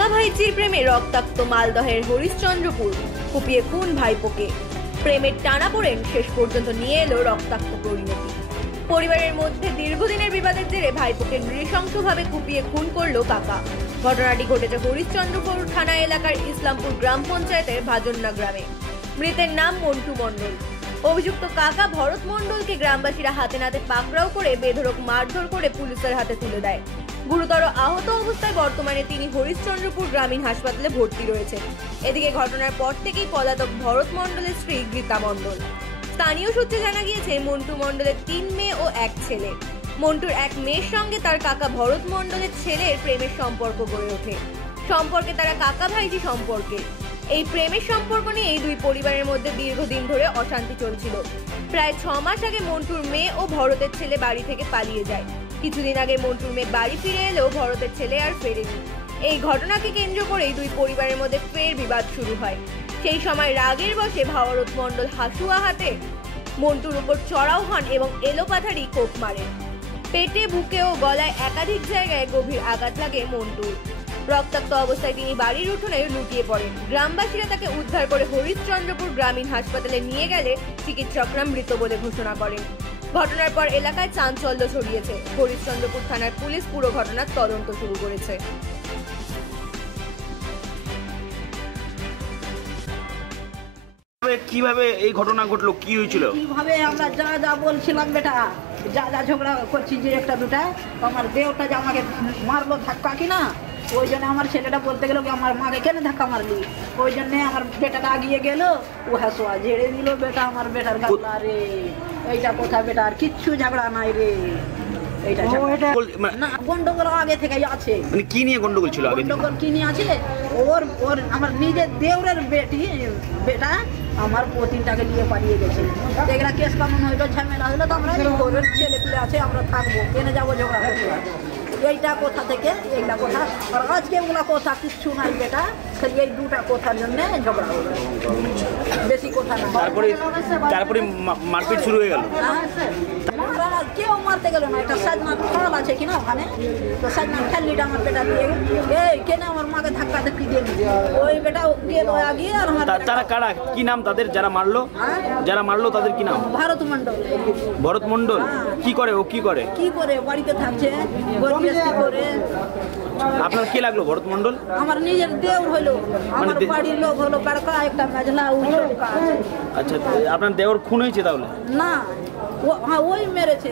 কাকা ভাইজির প্রেমে রক্তাক্ত মালদহের হরিশ্চন্দ্রপুর, কুপিয়ে খুন ভাইপোকে। প্রেমের টানাপোড়েন শেষ পর্যন্ত নিয়ে এলো রক্তাক্ত পরিণতি। পরিবারের মধ্যে দীর্ঘদিনের বিবাদের জেরে ভাইপোকে নৃশংসভাবে কুপিয়ে খুন করলো কাকা। ঘটনাটি ঘটেছে হরিশ্চন্দ্রপুর থানা এলাকার ইসলামপুর গ্রাম পঞ্চায়েতের ভাজন্না গ্রামে। মৃতের নাম মন্টু মণ্ডল। অভিযুক্ত কাকা ভরত মণ্ডলকে গ্রামবাসীরা হাতে নাতে পাকড়াও করে বেধড়ক মারধর করে পুলিশের হাতে তুলে দেয়। গুরুতর আহত অবস্থায় বর্তমানে তিনি হরিশ্চন্দ্রপুর গ্রামীণ হাসপাতালে ভর্তি রয়েছেন। এদিকে ঘটনার পর থেকেই পলাতক ভরত মণ্ডলের স্ত্রী গীতা মণ্ডল। স্থানীয় সূত্রে জানা গিয়েছে মন্টু মণ্ডলের 3 মেয়ে ও 1 ছেলে। মন্টুর 1 মেয়ের সঙ্গে তার কাকা ভরত মণ্ডলের ছেলের প্রেমের সম্পর্ক গড়ে ওঠে। সম্পর্কে তারা কাকা ভাইজি সম্পর্কে। এই প্রেমের সম্পর্ক নিয়ে এই দুই পরিবারের মধ্যে দীর্ঘদিন ধরে অশান্তি চলছিল। প্রায় 6 মাস আগে মন্টুর মেয়ে ও ভরতের ছেলে বাড়ি থেকে পালিয়ে যায়। কিছুদিন আগে মন্টুর মেয়ে বাড়ি ফিরে এলেও ভরতের ছেলে আর ফেরেনি। এই ঘটনাকে কেন্দ্র করেই দুই পরিবারের মধ্যে ফের বিবাদ শুরু হয়। সেই সময় রাগের বশে ভরত মণ্ডল হাসুয়া হাতে মন্টুর উপর চড়াও হন এবং এলোপাথারি কোপ মারেন। পেটে, বুকে ও গলায় একাধিক জায়গায় গভীর আঘাত লাগে মন্টুর। রক্তাক্ত অবস্থায় তিনি বাড়ির উঠোনে লুটিয়ে পড়েন। গ্রামবাসীরা তাকে উদ্ধার করে হরিশ্চন্দ্রপুর গ্রামীণ হাসপাতালে নিয়ে গেলে চিকিৎসকরা মৃত বলে ঘোষণা করেন। ঘটনার পর এলাকায় চাঞ্চল্য ছড়িয়েছে। হরিশ্চন্দ্রপুর থানার পুলিশ পুরো ঘটনার তদন্ত শুরু করেছে। কিভাবে এই ঘটনা ঘটলো, কি হয়েছিল? কিভাবে আমরা যা যা বলছিলাম বেটা, যা যা ঝগড়া করছি যে একটা দুটা, আমার দেওটা যে আমাকে মারলো ধাক্কা কিনা, ওই জন্য আমার ছেলেটা বলতে গেল কি আমার মাকে কেন ধাক্কা মারলি, ওই জন্য আমার বেটাটা আগিয়ে গেল, ও হাসুয়া ঝেড়ে দিল বেটা আমার বেটার গালা রে। এইটা কথা বেটা, আর কিচ্ছু ঝগড়া নাই রে। এইটা না, গন্ডগোল আগে থেকে আছে। মানে কি নিয়ে গন্ডগোল ছিল? গন্ডগোল কি নিয়ে আছে, ওর আমার নিজের দেওরের বেটা আমার পতিনটাকে নিয়ে পালিয়ে গেছে। এগুলা কেস কানুন হইলো, ঝামেলা হইলো, তো আমরা ওর ছেলে পেলে আছে, আমরা থাকবো, কেনে যাবো ঝগড়া করতে? এইটা কথা থেকে এইটা কথা, আর আজকে ওগুলা কথা কিচ্ছু নাই বেটা, খালি এই দুটা কথার জন্য ঝগড়া হলো, বেশি কথা না। তারপরে মারপিট শুরু হয়ে গেল। কেউ মারতে গেল না, একটা সাজনা খাল আছে কিনা ওখানে, তো সাজনা খালিটা আমার বেটা দিয়ে এই কেন আমার মাকে ধাক্কা ধাক্কি দিয়ে ওই বেটা গেল আগে। আর তারা কারা, কি নাম তাদের যারা মারলো? যারা মারলো তাদের কি নাম? ভরত মণ্ডল। ভরত মণ্ডল কি করে? ও কি করে? কি করে বাড়িতে থাকছে, করে। আপনার কি লাগলো ভরত মণ্ডল? আমার নিজের দেওর হইলো, আমার বাড়ির লোক হলো কাড়কা, একটা মেজলা উচকা আছে। আচ্ছা, আপনার দেওর খুন হয়েছে তাহলে? না, ওই মেরেছে।